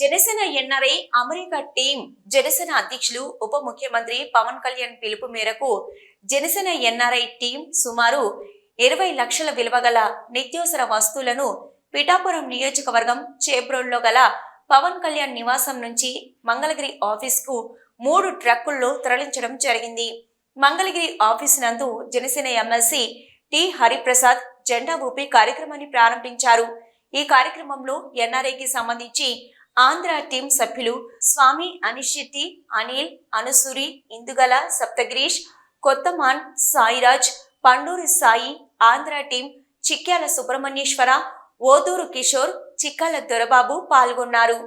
Janasena NRI America team Janasena అధ్యక్షులు ఉప ముఖ్యమంత్రి పవన్ కళ్యాణ్ పిలుపు మేరకు జనసేన ఎన్ఆర్ఐ టీం సుమారు 20 లక్షల విలువ గల నిత్యావసర వస్తువులను పిఠాపురం నియోజకవర్గం చేబ్రోల్లో గల పవన్ కళ్యాణ్ నివాసం నుంచి మంగళగిరి ఆఫీస్కు 3 ట్రక్కుల్లో తరలించడం జరిగింది. మంగళగిరి ఆఫీస్ నందు జనసేన ఎమ్మెల్సీ టి హరిప్రసాద్ జెండా ఊపి కార్యక్రమాన్ని ప్రారంభించారు. ఈ కార్యక్రమంలో ఎన్ఆర్ఐకి సంబంధించి ఆంధ్ర టీం సభ్యులు స్వామి అనిశెట్టి, అనిల్, అనుసూరి, ఇందుగల, సప్తగిరీష్, కొత్తమాన్, సాయిరాజ్, పండూరి సాయి, ఆంధ్ర టీం చిక్యాల సుబ్రహ్మణ్యేశ్వర, ఓదూరు కిషోర్, చిక్కాల దొరబాబు పాల్గొన్నారు.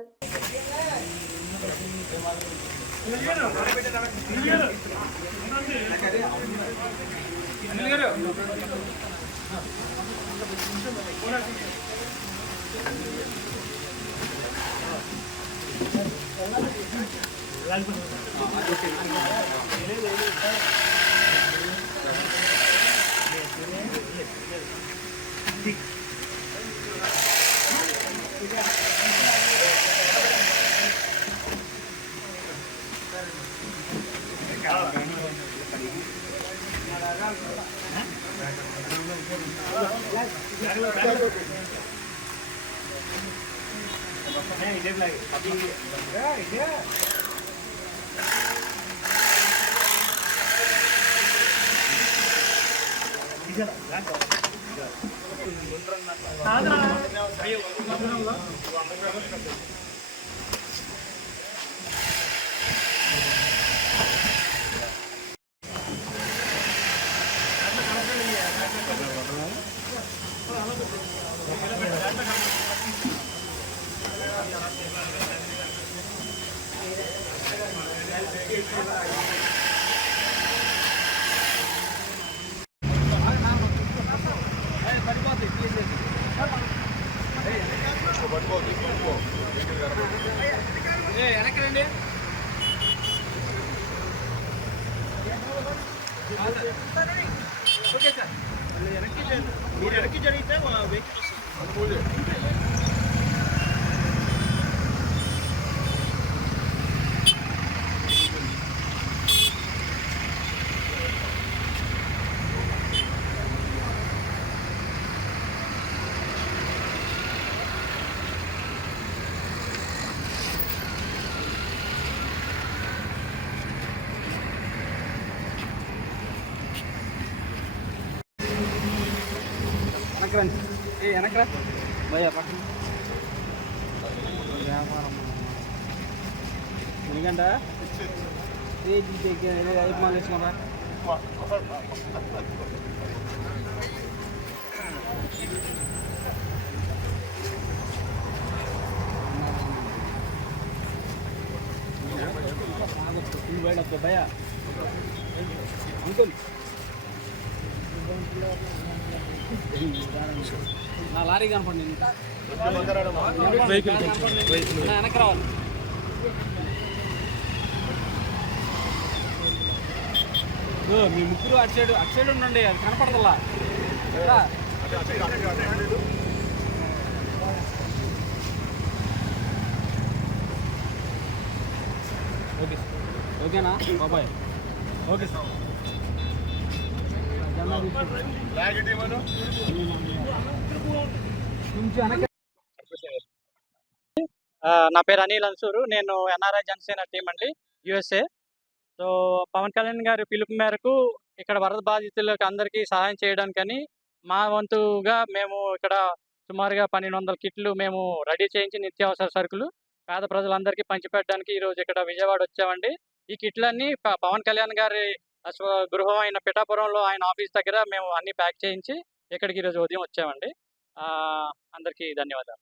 ఓకే సార్, మీరు వెనక్కి జరిగితే వెనకరా భయ పక్కన వ్యాపారం ఎందుకంటే ఐదు మాలు వేసుకున్నారా భయ అంకుల్ నా లారీ కనపండి వెనక్కి రావాలి. మీ ముగ్గురు అటు సైడ్ ఉండండి, అది కనపడదల్లా. ఓకే ఓకేనా బాబాయ్? Okay sir. నా పేరు అనిల్ అన్సూరు. నేను ఎన్ఆర్ఐ జనసేన టీం అండి, యుఎస్ఏ. సో పవన్ కళ్యాణ్ గారి పిలుపు మేరకు ఇక్కడ వరద బాధితులకు అందరికీ సహాయం చేయడానికని మా వంతుగా మేము ఇక్కడ సుమారుగా 1200 కిట్లు మేము రెడీ చేయించి నిత్యావసర సరుకులు పేద ప్రజలందరికీ పంచిపెట్టడానికి ఈరోజు ఇక్కడ విజయవాడ వచ్చామండి. ఈ కిట్లన్నీ పవన్ కళ్యాణ్ గారి గృహం అయిన పిఠాపురంలో ఆయన ఆఫీస్ దగ్గర మేము అన్ని ప్యాక్ చేయించి ఇక్కడికి ఈరోజు ఉదయం వచ్చామండి. అందరికీ ధన్యవాదాలు.